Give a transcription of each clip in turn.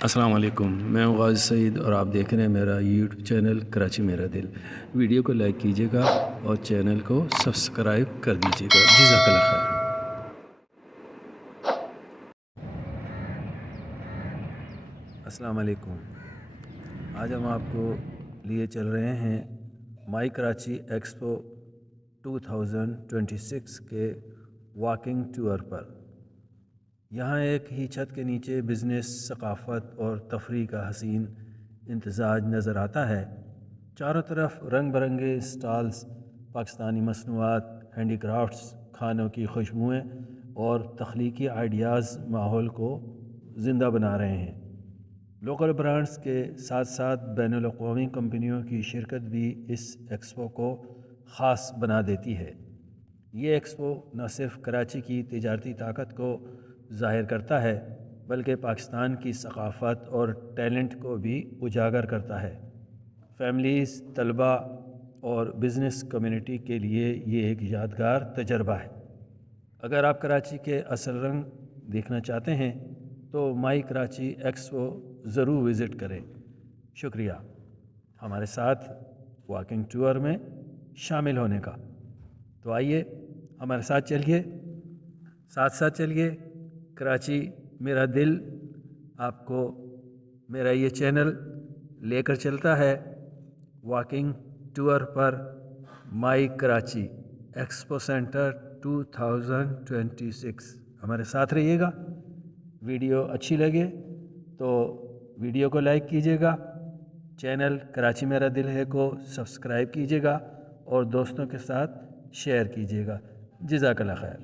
अस्सलाम वालेकुम। मैं हूं गाज़ी सईद और आप देख रहे हैं मेरा यूट्यूब चैनल कराची मेरा दिल। वीडियो को लाइक कीजिएगा और चैनल को सब्सक्राइब कर दीजिएगा। जज़ाकल्लाह खैर। अस्सलाम वालेकुम। आज हम आपको लिए चल रहे हैं माई कराची एक्सपो 2026 के वॉकिंग टूर पर। यहाँ एक ही छत के नीचे बिज़नेस, सकाफ़त और तफरीह का हसीन इम्तज़ाज नज़र आता है। चारों तरफ रंग बरंगे स्टॉल्स, पाकिस्तानी मसनूआत, हैंडीक्राफ्ट्स, खानों की खुशबुएँ और तख्लीकी आइडियाज़ माहौल को ज़िंदा बना रहे हैं। लोकल ब्रांड्स के साथ साथ बैनुल-अक़वामी कंपनियों की शिरकत भी इस एक्सपो को ख़ास बना देती है। ये एक्सपो न सिर्फ कराची की तिजारती ताकत को ज़ाहिर करता है बल्कि पाकिस्तान की सकाफ़त और टैलेंट को भी उजागर करता है। फैमिलीज़, तलबा और बिज़नेस कम्युनिटी के लिए ये एक यादगार तजर्बा है। अगर आप कराची के असल रंग देखना चाहते हैं तो माई कराची एक्सपो ज़रूर विज़िट करें। शुक्रिया हमारे साथ वॉकिंग टूर में शामिल होने का। तो आइए हमारे साथ चलिए, साथ चलिए। कराची मेरा दिल आपको मेरा ये चैनल लेकर चलता है वॉकिंग टूर पर माई कराची एक्सपो सेंटर 2026। हमारे साथ रहिएगा। वीडियो अच्छी लगे तो वीडियो को लाइक कीजिएगा, चैनल कराची मेरा दिल है को सब्सक्राइब कीजिएगा और दोस्तों के साथ शेयर कीजिएगा। जज़ाकल्लाह खैर।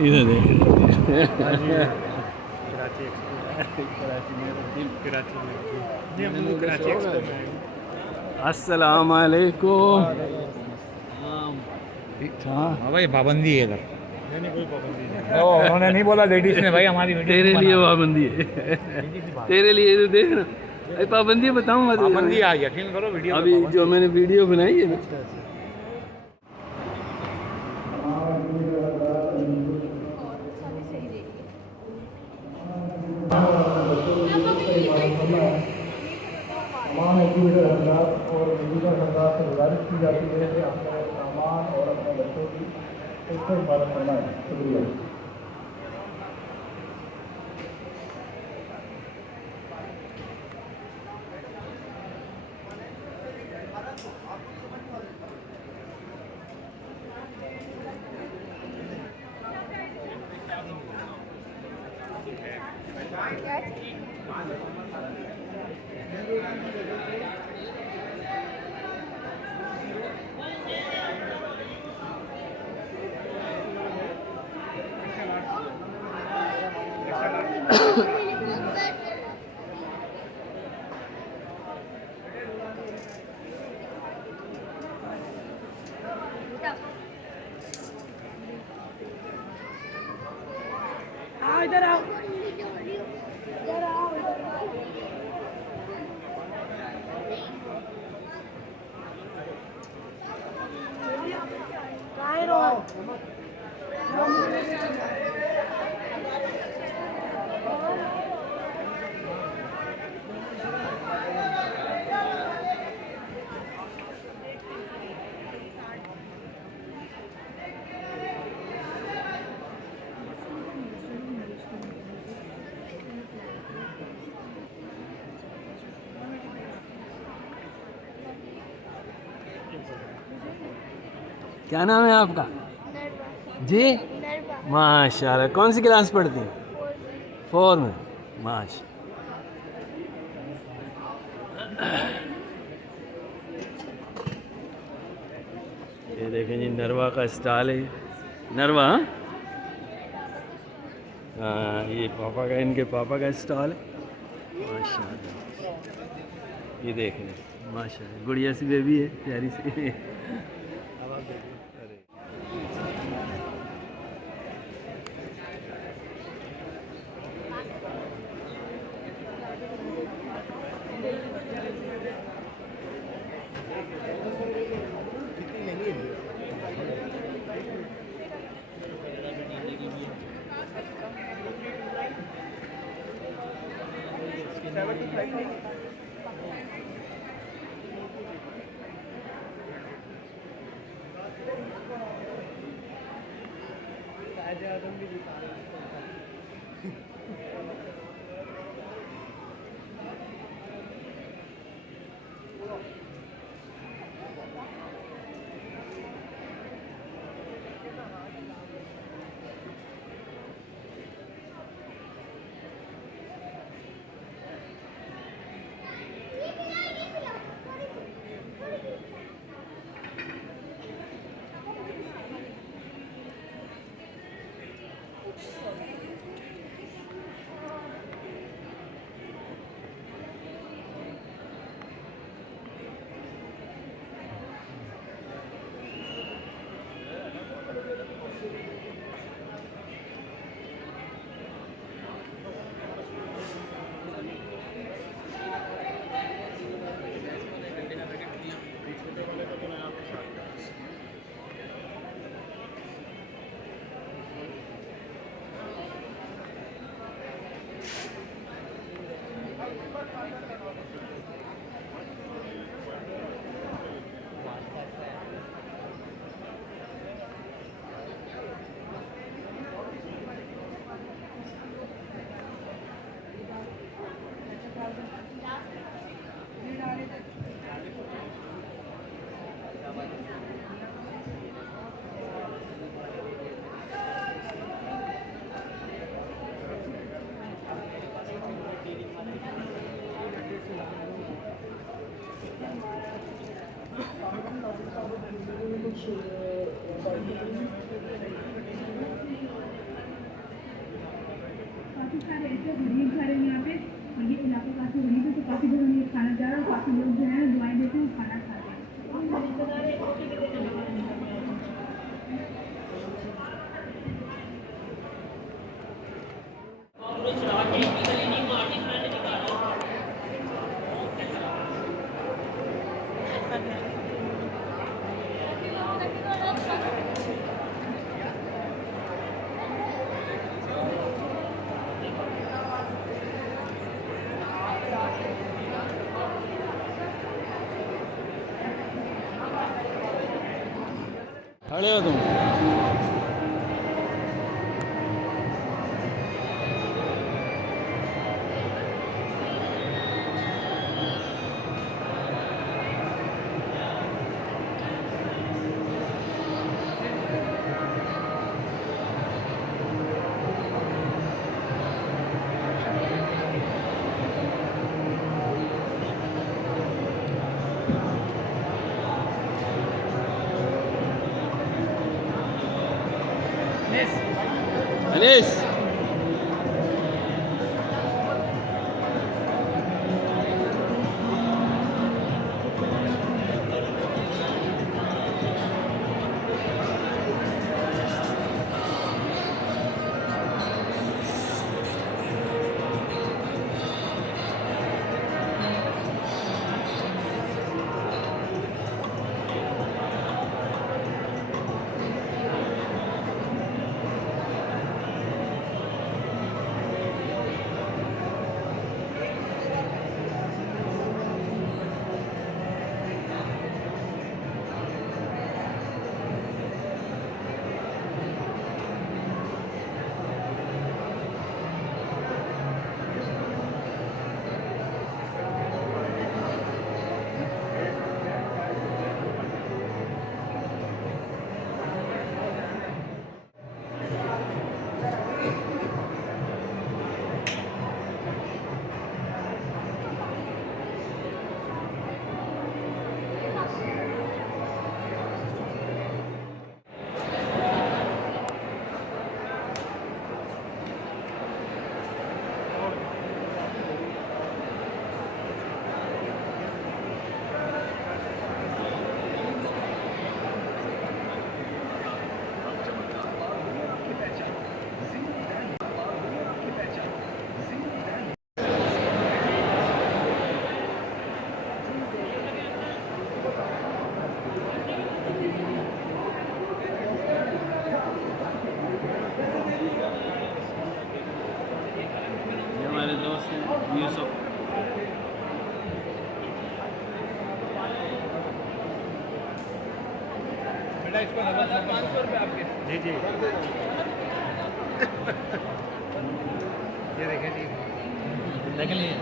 इधर देख कराची एक्सपो, कराची मेरा दिल, कराची मेरा दिल। जी हम लोग कराची एक्सपो में आए हैं। अस्सलाम वालेकुम। हाँ भाई, पाबंदी है इधर। नहीं कोई पाबंदी नहीं। ओ, उन्होंने नहीं बोला लेडीज ने, भाई हमारी वीडियो तेरे नहीं लिए बना। पाबंदी है, तेरे लिए तो देखना। अरे पाबंदी बताऊंगा तो पाबंदी आ, यकीन करो वीडियो पे अभी पाबंदी जो है। मैंने वीडियो बनाई है ना। तमाम एजुकेटर हजरात और मौजूदा हजरात से गुजारिश की जाती है कि अपने सामान और अपने बच्चों की उसको हिफाजत करना है। शुक्रिया। इधर आओ। क्या नाम है आपका? जी, माशाल्लाह। कौन सी क्लास पढ़ती हैं? 4 में। माशा। ये देखें जी, नरवा का स्टॉल है। नरवा, हाँ, ये पापा का, इनके पापा का स्टॉल है। माशाल्लाह, ये देखें, माशाल्लाह, गुड़िया सी बेबी है, प्यारी सी। काफी सारे ऐसे गरीब घर हैं यहाँ पे और ये इलाका काफी गरीब है, तो काफी लोग ये खाना जा रहा है और काफी लोग जो है दुआएं देते हैं खाना खाते हैं। खड़े हो तुम? अनीस, यूसुफ बेटा इसको नंबर 500 रुपये आपके। जी जी ये देखें जी देख लीजिए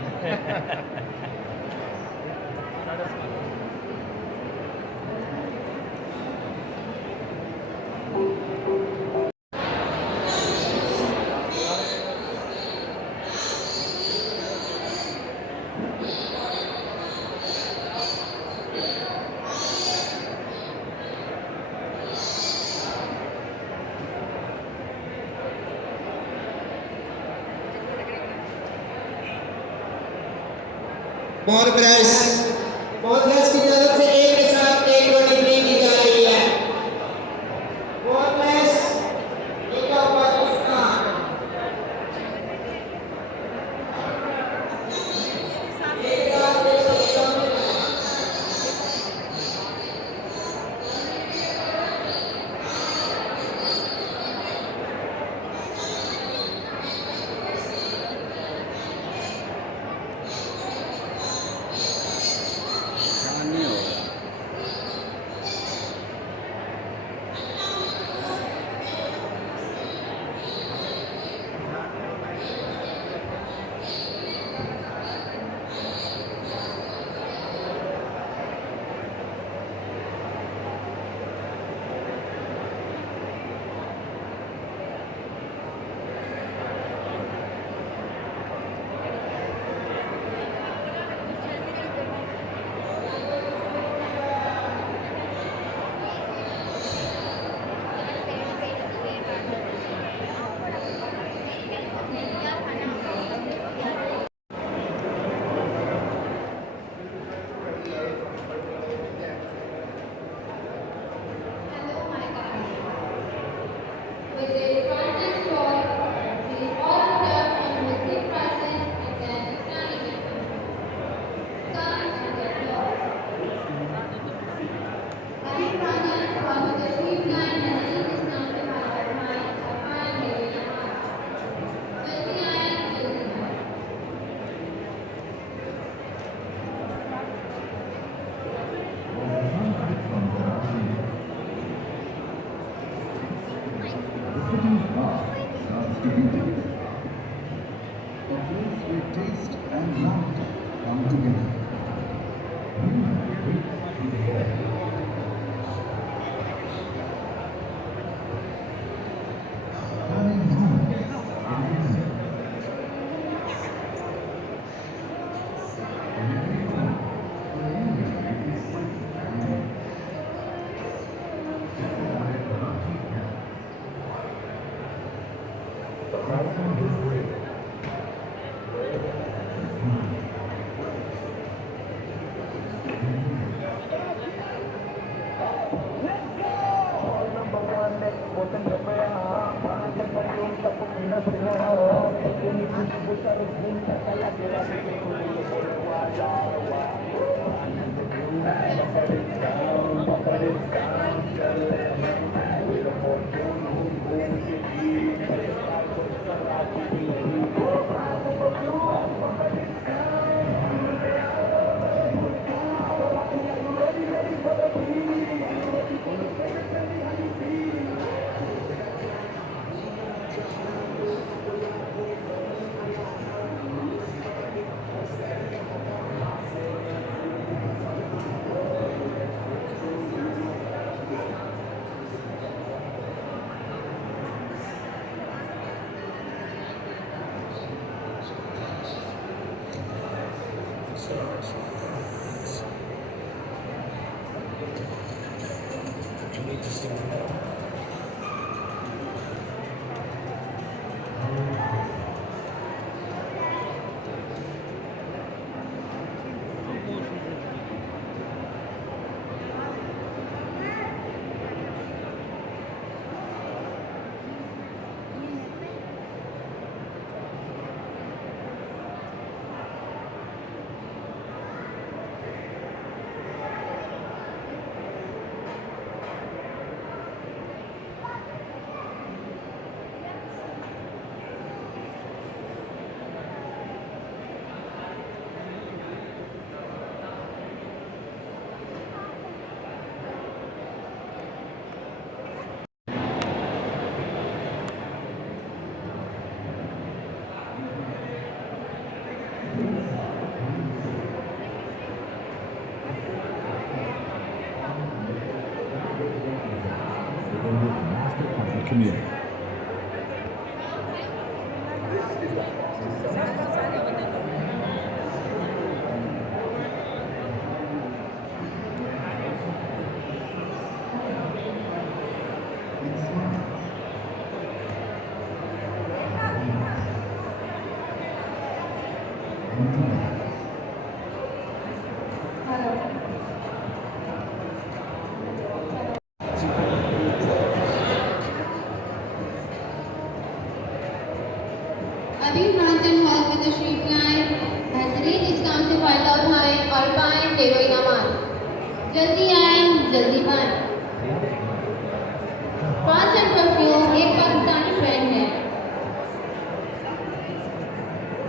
मोर प्रेस की तरफ से एक के साथ एक बड़ी फ्री की जा रही है। मोर प्रेस एक Pakistan Taste and laughter come together. अभी हिमाचल हॉल में तशरीफ लाएं, बेहतरीन इस काम से फ़ायदा उठाएं और पाएं ढेरों इनामात। जल्दी आएं, जल्दी पाएं। पाँच एंड परफ्यूम एक पाकिस्तानी ब्रांड है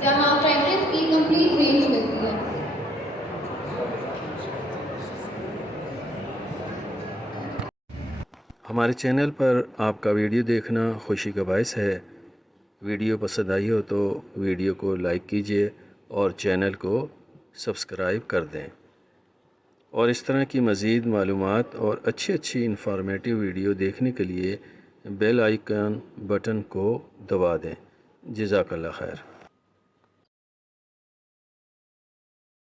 जहां फ्रेग्रेंस की कंप्लीट रेंज मिलती है। हमारे चैनल पर आपका वीडियो देखना खुशी का बायस है। वीडियो पसंद आई हो तो वीडियो को लाइक कीजिए और चैनल को सब्सक्राइब कर दें, और इस तरह की मज़ीद मालूमात और अच्छी इंफॉर्मेटिव वीडियो देखने के लिए बेल आइकन बटन को दबा दें। जज़ाकल्लाह खैर।